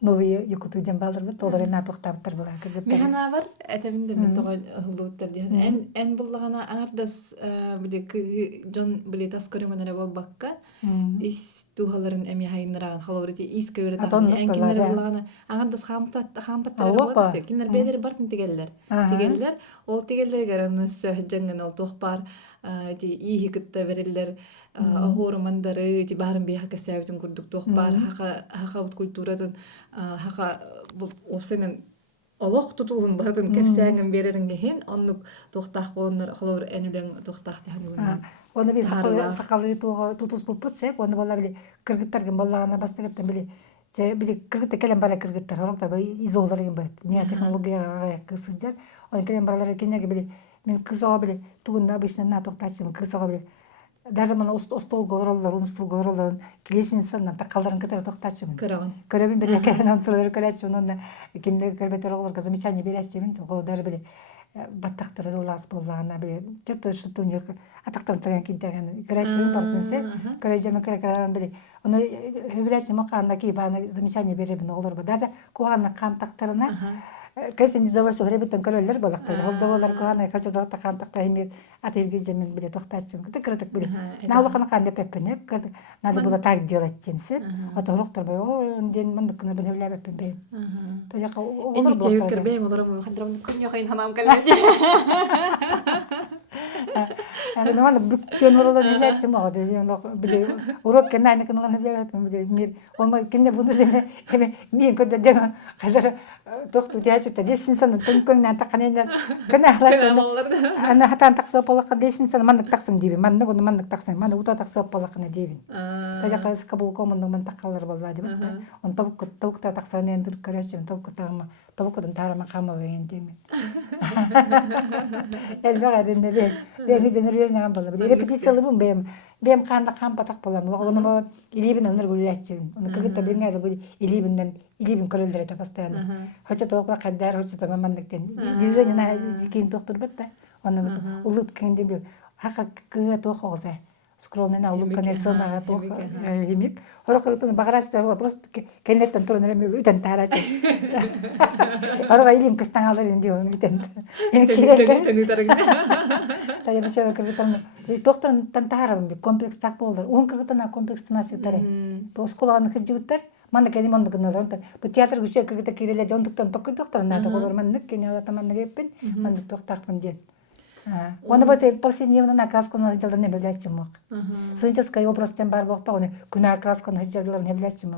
новые якутуден балдыр толорына токтаптыр була кыргыттар. Механа бар, этебинде мен тогой гыллыктар диян. Эн буллагана аңардас били жон били тас көрөңөнөр болбакка. Ис тухаларын эми хайныраган халорити ис көрөт. Эн кинер буллагана аңардас хампаттар болот. Кинер бедер бартын тигеллер. Ол тигеллерге нөссө жанган ол тохпар эти ихи кытта береллер. Ahormandары эти барын бияка сәбитин курдук тохпар хака культуратын хака опсенен олох тутулун бардын кепсәңен береринге хин оннук тохтах болоннор холор энүлен тохтах таханы. Оны би сакалы тутус буппут сеп, оны бала били кыргыттарга баллагана бастагыттан били кыргытта келен бара кыргыттар, ороктар изолдар ген байт. Мия технологияга кысыжар. Оны келен баралар кенеге били мен кызога били тугунда обычно на тохтачым кызога били даже мана остол гороллар, лестницаны такалдарын кытары токтачымын. Көрөбүн бир экен антылар көрөчүн, онда кимде көрбөтөр оглорго замечание беречимин, ол даже били баттактар ылас болгана били что-то у них атактан таган кинтеген көрөчүн бартынсы, көрөжөмө керекаран били. Оны хөбүлөчүн маканда ки бана замечание беребин оглорго. Даже куганна кантактарына Конечно, не довольство гребетен көрөлөр балактар. Ол доволар кугана качада тахантакта эмир атыргы жемен биле токтачым. Кыты кырдык биле. Налыканы кандай пеппене, надо было так делать тенсе. А то роктор бай, о, ден мындыкына бенелеп пеппе. То яка олар блоктар. Эни тевкер бем олар хандрамды күньө кайын ханам келди. Yani bana bütün oralar neler çıkmadı diyor. Bir de urok kendi aynı kanalına ne diyor bir de mir olma kendi bunu sene hemen mir kötü deme kadar doktor diyecek de desin sana tünkünden takanından kana halaçın ana hatan taksa polak desin sana manlık taksın dibi manlık onu manlık taksın manlık uta taksa polak ne dibi kaja kas kabul komandan man takallar vallahi dibi on tavuk ta taksa ne endir karışım tavuk tağma tavukdan tarama kama ve endemi elbette de ben hiç denir ne yapalım bir repetisyonu bu benim kanda kan patak bulam onu mu ilibin onur gülleçin onu kırıkta bir ne bu ilibin körüldere ta pastanı hoca tavukla kadar hoca tamam manlıkten diyorsun ne ikin doktor bitti onu ulup kendi bir hakka kıya tavuk olsa скромный ulup kanesona tavuk himik horoklardan bagarajlar просто kennetten torunlara mı üten taraçı Araba ilim kıstan alır indi onu biten. Saya bisa kerjaan. Dokter tentara bir kompleks tak bollar. Un kerjaan kompleks nasıl tare. Bu sekolahın hıcıgıtlar. Mana kendi mandık nöler. Bu tiyatr güçe kerjaan kirele jonduktan tokun doktor nada olur mandık kene ala taman gepin mandık doktor pun Onu böyle повседневно наказканы hıcılarını bilecek mi? Сынчаскай образтен бар болта onu günah kraskаны hıcılarını bilecek mi?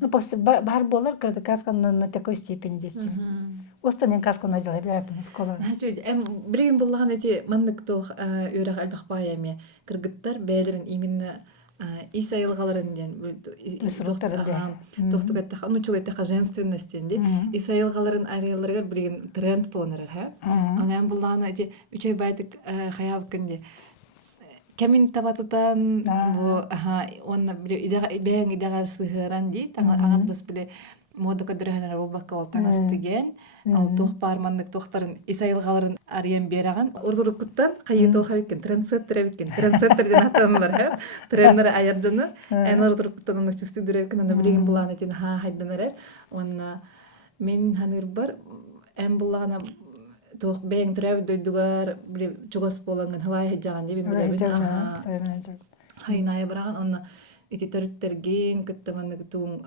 Ну после бар болар кырды красканы на такой степени дечи. Останен красканы hıcılarını bilecek mi? Скола. Hacı em bilgin bullahan eti mandık toh örak albaq bayami kırgıtlar beylerin imini İsa yılgaların diyen tohtugatta anuçugatta женственностьенди İsa yılgaların arayalları bilgin trend planlar ha. Ana bullahan eti 3 ay baytık hayab kendi Kemin tabatutan bu onu bile ben ideal sığıran di anadız bile moda kadırhanlar olbakka ol tanıstigen al toh parmanlık tohtarın İsa'yılgaların arayan beragan ordurukuttan kayı toha bikin trendsetterden atanlar ha trenler ayarjını en ordurukuttan onu çüstü dürebikin onu bilgin bulan etin haydanar onu men hanır bar en bulana toh ben trev duydugar bile çogos bolangan halay hejagan diye bile haynaya bırakan onu iti törüttergen kıttamanlık tuğun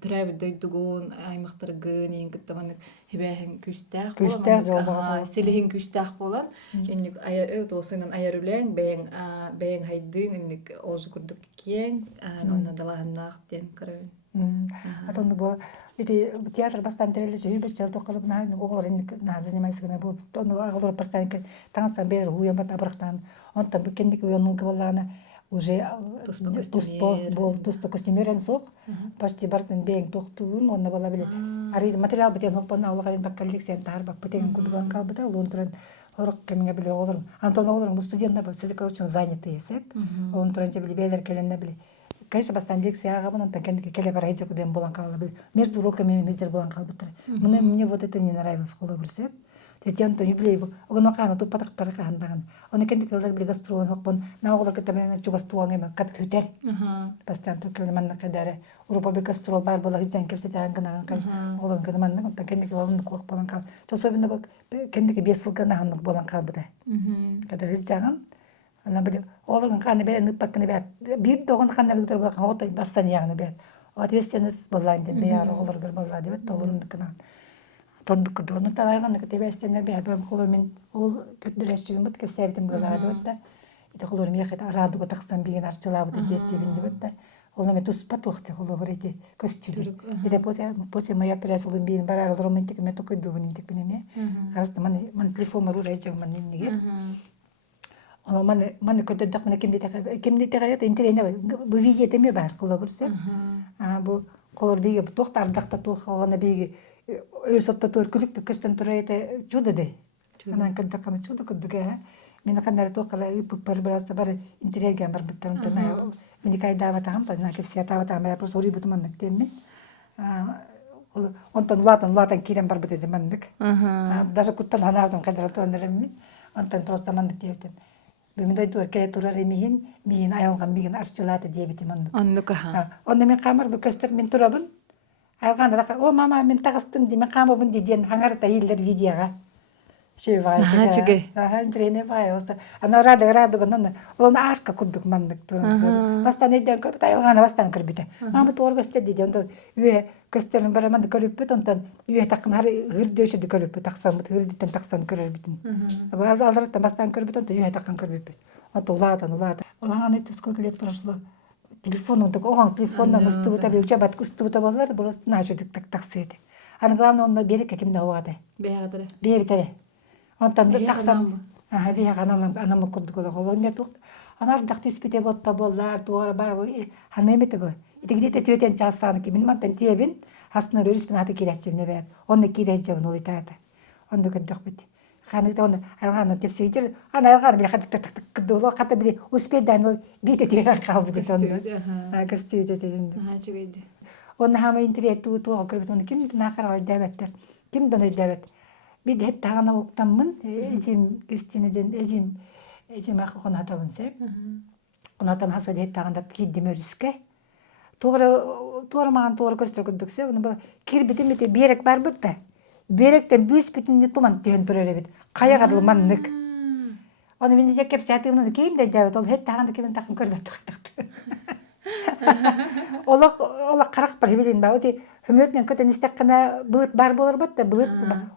trev duydugun aymaqtargın yen kıttamanlık hibehin küstah bolan silihin küstah bolan ennik evet olsaynan ayarülen ben haydın ennik ozu kurduk kiyen ondan dalahannak diyen karayın Atonu bu iti tiyatr bastan terele jüybe çaldı kalıp oğlar ennik zaнимайсыгына bu onu ağlar bastan tanıstan beri huyan bat abraktan ondan bu kendik onun kavalana уже туспо костюмерен сок почти бартын бең токтуун онна бала биле ари материал битен оппан алган бак коллекция тар бак битен кудуган калбыта лонтран орок кемге биле олор антон олор бу студенттер бу сизге очень заняты есеп лонтран же биле белер келенне биле конечно бастан лекцияга бунан кенди келе бар айжа куден болан калды биле между уроками нечер болан калбыта мне вот это не нравилось кола бурсеп Тетянто юбилей огно кана ту патак паркандаган. Оны кенди келдер бир гастролон хокпон. На огло кетемен чугас туангема кат күтер. Пастан то келманна кадаре. Европа бе гастрол бар бола хитен кепсе танган кан. Олон келманна онта кенди келон кок болан кал. Особенно бак кенди ке бесылга наханнык болан кал буда. Кадар жаган. Ана бир олон каны бер ныкпакны бер. Бир тогон каны бир болан хотой бастан ягны бер. Ответственность болан деп бер олор бер болла деп толун кана. Тондук дону тарайган кетебестене бебем коломен ол көттүрөчүгүн бут кепсебитим болду да. Ите колор мехет арадыга таксам биген арчылабы да жечебин деп да. Ол неме туспа тохти колор эти костюм. Ите после моя пресулун биен барар романтик мето койдубун интик бине. Караста ман телефон мару речек ман ниге. Оно ман көттөдак мен кимди тегайот интернет бу видео теме бар колор се. Бу колор биге тохтардакта тохгана биге Örsotto törkülük bir kıştan turayete çuda de. Anan kan takana çuda kuduga. Mina kanlar to kala ip par biraz bar interior gam bar bitan tana. Mini kay davat ham to na kepsi davat ham bar sori butu mandık temmin. Ondan latan kiren bar bitu mandık. Даже kuttan hanavdan kadar to neremin. Ondan prosta mandık diyevten. Benim de to kay turare mihin ayalgan mihin arçılata diyebitim mandık. Anlık ha. Onda men kamar bu kastar min turabın. Alganda o mama men tagыстым диме камабын диден хаңарта елдер видеога. Şey var. Aha, çıkı. Aha, trene var olsa. Ana rada gönün. Onun arka kuduk mandık durun. Bastan edden körüp ayılgana bastan körüp. Ama doğru gösterdi dedi. Onda üye gösterin bara mandı körüp ondan üye takın har hır döşüdü körüp taksan hırditen taksan körüp. Var alırdı bastan körüp ondan üye takkan körüp. Ото ладан. Олаан это сколько лет прошло? Телефон он такой, он телефоннан устубута учабат устубута болар, просто начудик так таксыды. А главное он берег каким давады. Беядыры. Бебитаре. Он там таксан. Ага. Бия анам курдук ол не тук. Анар дактис бите ботта боллар, туар бар. Ханемете бу. Итигдете төтен часаны ки мен мантан тебин, хасна рөрүс бин аты кирәччемне бәят. Онны кирәччем ул итады. Онды көндөк бит. Ханыкта оны арганы тепсейдер. Ана арганы бил хатык так кыдылы ката били успедан бите тирак калбы дит онды. Гастүйдө дедин. Чыгайды. Оны хама интернет туу көрүп оны ким нахара ойдабаттар. Кимден ойдабат. Бид хет тагына уктаммын. Эжим Кристинеден эжим акын атабын сеп. Онатан хаса хет тагында киддим өрүскө. Тугра маған тугра көстөргөндүксө, уну кирбитимите берек бар бутта. Беректен бүс бүтүн туман төн турар бит. Каяга дылманнык. Аны мен же кеп сатымны кийимде жабыт, ол хет тагында кимин такын көрбөт тактакты. Ола карак бар билин ба, оти хөмөтнен көтөн истеккана бут бар болор батта, бут.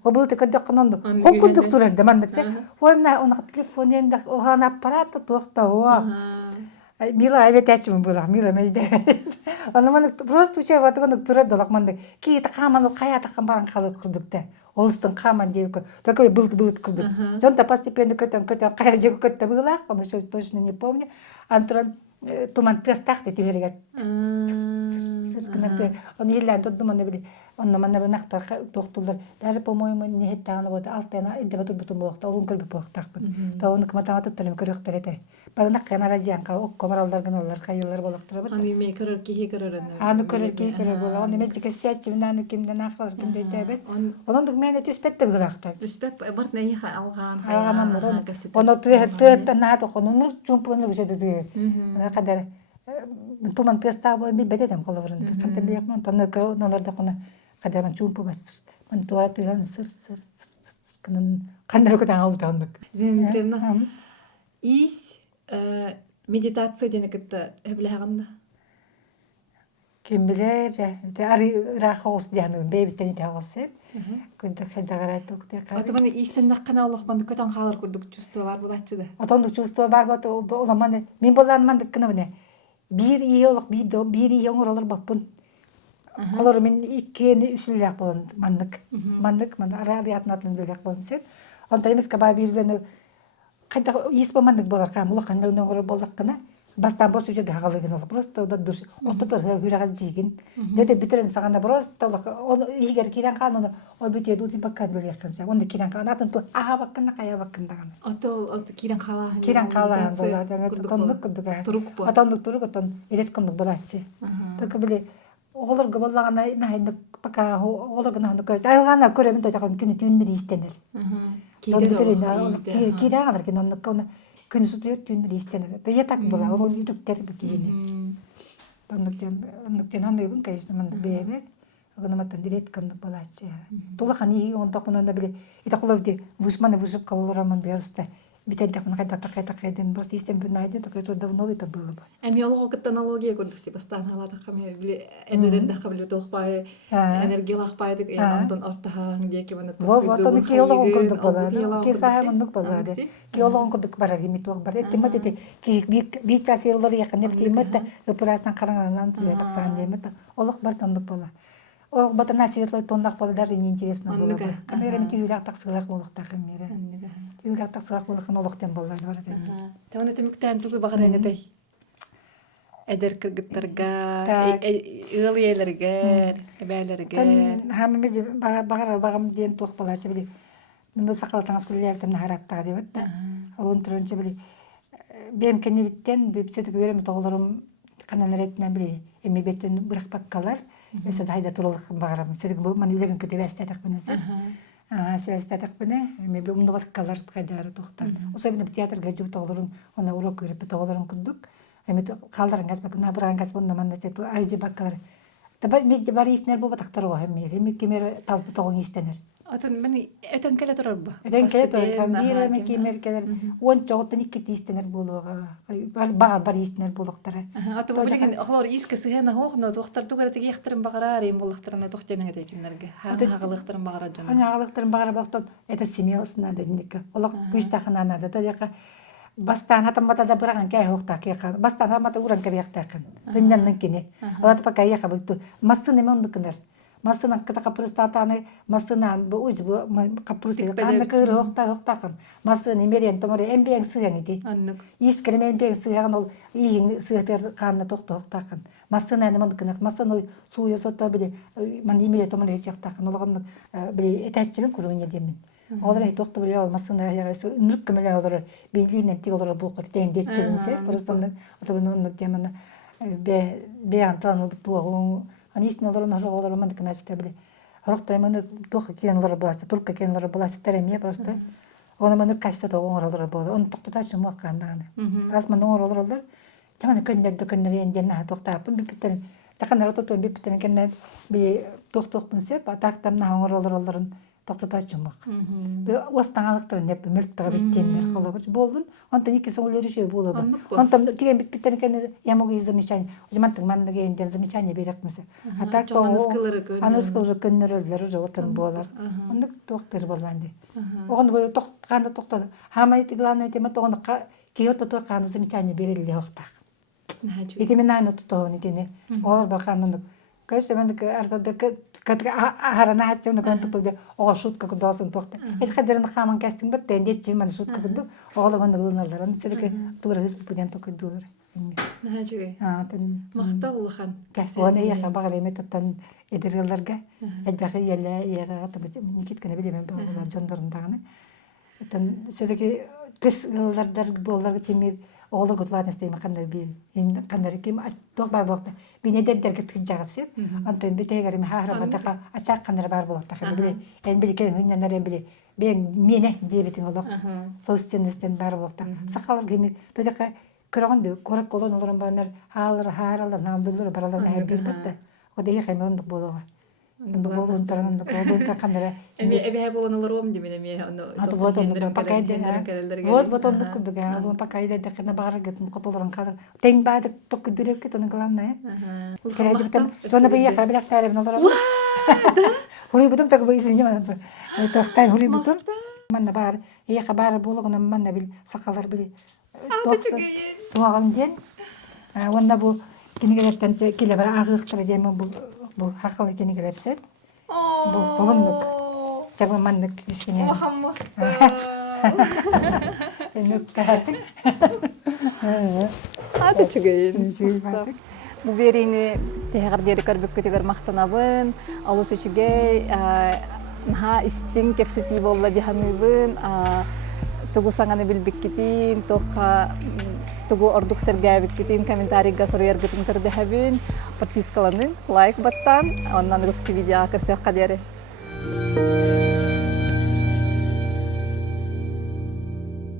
О бут көдөк кынонду. Хокундук турар да мандыкса. Ой мына оны телефонен да оган аппарат токта, о. Мила әбетәчім бұла, мила мәйді. Аныманы просто учай батығындық тұрады олақманды. Кейті қаманы қая таққан баған қалы күрдікті. Олыстың қаман дейік. Такой бұлт күрдік. Сонда постепенно көтен қайыр жегі көтті бұлақ. Оны точно не помню. Антуран туман престақты түйерігет. Оны еллән тұдды мұны білі. Онна манна бинақтар тоқтулар. Даже по-моему не хеттағаны болды. Алтайна иде батыр бүтін болақта. Олың көлбі болақтақпын. Та оны математик тілім көріқтер еті. Барынақ қайна радианқа оққа баралдарған олар қайылар болақтыр. Аны емей көрір кейі көрір. Аны көрір кейі көрір болақ. Оны мәжіке сәтчімін аны кімден ақылар кімден дәбет. Оның мәне түспетті бұлақта. Түспет бартын әйіға алған. Алғанам бұр. Оны тұйыттан нағады қоныңыр жүмпығын жүгізеді. Қадар туман пестағы бой бәдетем қолы Қанты бейақман. Таны оларда қона қадарман жүмпы бас. Мен туа тұйған сыр. Қандар көтен алды таңдық. Зендревна. Ис медитация дені кітті әбіліғанда? Кем білер, ари раха осы дияны бейбіттен ете осы. Күндік қайдағар айтты өкте қай. Отыманы истен наққана олықпанды көтен қалар күрдік чувство бар болатшыды? Отондық чувство бар болаты, оламаны, мен боланмандық кіні бұны. Bir iyi olaq, bir iyi оңыр олар баппын. Олар мен иккені үшілілік болын, маннык, ара-ары атын үзілік болын сеп. Онда емес каба бірлені қайда ес болмандық болар қам, ұлаққан өңір болдық қына. Бастан бос үжеді ағалығын олық. Просто ода дұрш, оқтытыр үйраға жейгін. Жөте бітерін сағана просто олық. Егер керен қан, ол бүтеді ұтын баққан бөлек қанса. Онда керен қан, атын тұр, аға баққында, қая баққындағаны. Ото керен қалағын. Керен қалағын болады. Қондық күндігі. Тұруқ бұл. Атандық тұруқ, отан ерет күндік болатшы. Только біле, оларға болағына, пока оларға көрсі. Айылғана көремін тойдақын күні түйіндері істенер. Керен күн сұтыр түйіндер естенер. Я так была, ол үдіктер бүкейіне. Ондықтен андығын, конечно, манды бейбер. Оғынаматтан дирет күндік болашчы. Толақан егі ондақ мұнында біле, етақылау вышманы вышып қалуырамын берісті. Битәддәкмін қайда-қайдан бұрыс естен бүгін айды, только давно это было бы. Әме олығы күтті аналогия көрдік, бастан аладық қаме, әнеренді қабілі тоқпай, энергиялақ байдық, ондан ортағын дейке мұны тұқтық. Вот, оны кей олығын көрдік болады. Кей сағай мұндық болады. Кей олығын көрдік барар, емет оғы бар. Темет еді, кей бейт жасы елолары яқын, темет өпірасынан қараңынан түзет ақсаған демет. Олық бар тандық бола. Олық батына светлой тоннақ болды, даже не интересно было бы. Камерами түйілік тақсығылақ болықта камера. Түйілік тақсығылақ болықын олықтен болады бар. Тәуіні түміктен түгі бағыр әнетай? Әдер кіргіттарға, ұғыл елергер, әбәлергер. Хамымыз бағым дейін тоқ болашы білі. Мен бұл сақалатаңыз күлі әбітімні хараттаға деп өтті. Олың тұрыншы білі. Бем кәне біттен, сөйтік өрем тоғылырым қанан реттінен білі. Әме беттен бұрақ баққалар. Өсі дайда тұрылық бағарам. Сөйтік бұл ман үйлерін көте бәстәтік бұнысы. Сөйстәтік бұны. Әме бұл ұмды баққалар қайдары тоқтан. Осы әмін театрға жүк тоғылырым, оны урок өріп тоғылырым күндік. Әме қалдарың ғаз бақын, абыраған ғаз бұнда манда сәті айжы баққалар Таба мид бар иснер бу батактар го хем мир кемер талпы тогон истенер. Отон мен өтөн келе турарба. Эден келе той хамир ме кемер келер. Он чоготан икки истенер болуга. Бар истенер болуктары. Ото бу билген ахлар иске сыгына хохно доктор тугара теге яхтырын багарар эм булыктырына тохтенеге декенлерге. Хагылыктырын багара жон. Ана агылыктарын багара бактан это семьясына да динеке. Олак күчтахана да таjaка бастан хатам батада бираган кай хохта кехан. Бастан хамата уран кебяктакын. Риннан кине. Алат пока яха буту. Масын эмондукнар. Масынан ката капрыстатаны масынан бу уж бу капрысты канны кыр хохта. Масын эмерен томоре эмбең сыган ити. Аннык. Искремен эмбең сыган ол ийин сыгатер канны хохтакын. Масынан эмондукнар. Масын ой суя сото биде ман эмере томоре чактакын. Олгон биде этаччылын көрүнө демин. Олар тохто биле масына яга нүрк кемеле олар билинен тиг олар бу кыртен деччилинсе просто отогонун темана бе антан туагун анисин олар олар ман каначта биле рохта мен тох кен олар баста турка кен олар баласы тереме просто оны мен качта тогон олар болды он токтотачы муккандан раз мен олар жаман көндө энден токтап биптен жакандар отото биптен кен би тохтокпун сеп атактамна оларын токтотачы мук остаңалыктыр деп мөлттөр биттендер калабы болдун антан эки соңлөр иши болду антан тиген биттен кен ямогы замечание жамантын мандыга энден замечание берекмиз а так аныскы уже көннөрөлөр уже отун болар ондук токтор болганды огону бою токтоканды токтоду хамайты главное тема тогону киото токанды замечание бериле октак ити мен айны тутоон итине олар баканды Конечно, мен арзада харана хачын контуп бде о шутка кудосын тохта. Эч хадерин хаман кастинг бит дендеч мен шутка куду. Оголор мен гылналар. Седеке туграгыс буден токудулар. Нахачыгы. Тен Макталлыхан. Оны яха багалай метаттан эдерлерге. Эдбахи яла яга табыт никит кene билем багалар жондорындагыны. Тен седеке кысылардар боллар темир Олар гутлаатын стейма кандай би кандай ким ток бар болду. Би недер кеткен жагысы. Антон битегер ми хара батака ачак кандай бар болду. Таки эн били кен хыннар эн били бен мене дебитин олок. Соостенестен бар болду. Сакалар кеми тодака кыргынды көрөк колон олорун банар харалар намдылар баралар хайдыр батта. Одеге хаймондук болду. Болдун таранын болдун такандара. Эме болонулар ом деме эме аны. Вот он пакайда. Вот он кудуга. Он пакайда дакна баар гетин котолорун калды. Тең баады ток дүрөп кетен главное. Скорее жутам. Жона бия хабилак тарабын олар. Хури бутум так бий извини мана. Тохтай хури бутум. Манна баар. Ия хабар болгон манна бил сакалар бил. Туаган ден. Онда бу кинигелерден келе бар агыктыр деме бу хакыл экени келерсе бу болгондук жагмандык кишине нүктар Аты чыгын. Бу берини тегер көрбөккөтөгөр мактанабын, алыс үчүгө наха истин кепсети болла диханыбын, тугу саңаны билбеккитин, тоха тугу ордук сергәбеккитин, комментарийга соруяргытын кырдыхабын, подпискаланын, лайк баттан, оннан русский видео кырсык кадери.